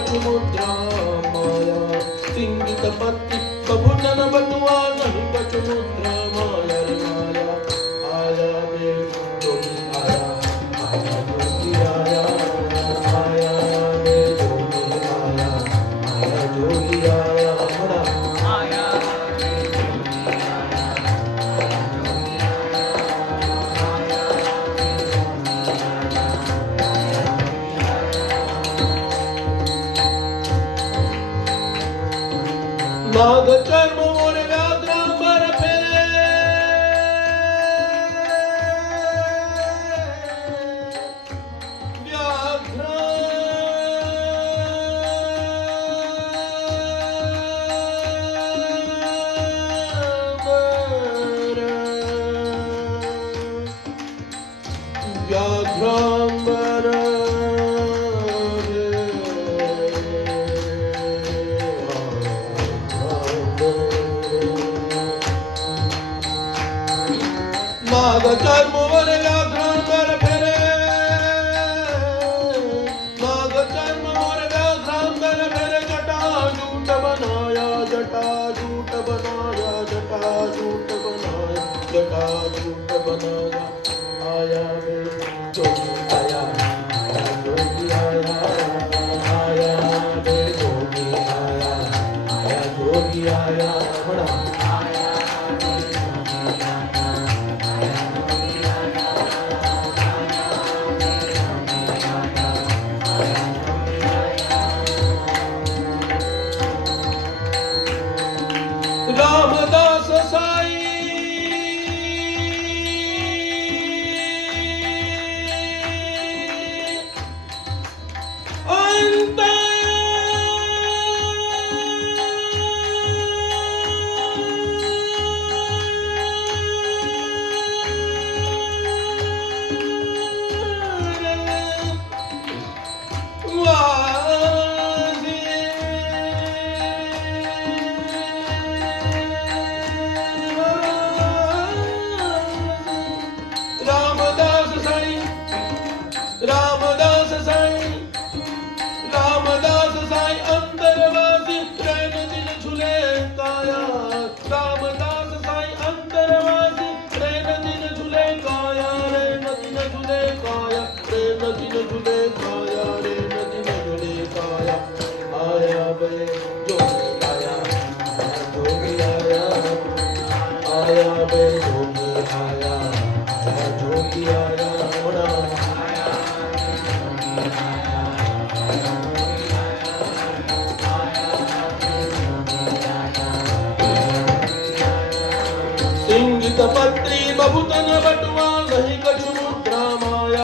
कचमुद्रा माया सिंगित पत्ती कबूतन बटुआ नहीं कचमुद्रा माया रे माया आया बे जोगी आया आया जोगी आया आया बे जोगी आया आया जोगी आया बड़ा आया बे जोगी आया आया जोगी आया आया नाग चर्म मोर व्याघ्रांबर फेरे व्याघ्रांबर नाग चर्म वर व्याघ्रांबर फेरे नाग चर्म वर व्याघ्रांबर फेरे जटा जूट बनाया जटा जूट बनाया जटा जूट बनाया जटा जूट बनाया आया बे जोगी आया आया जोगी आया आया बे जोगी आया आया जोगी आया बड़ा रामदास साई रामदास साई रामदास साई रामदास साई अंतरवासी प्रेम दिन झूले काया रामदास साई अंतरवासी प्रेम दिन झूले काया रे दिन झूले काया प्रेम दिन झूले काया रे दिन झूले काया आया बे जोगी आया आया जोगी आया आया बे जोगी आया आया जोगी आया बड़ा सिंगित पत्री बबूतन बटुआ नहीं कच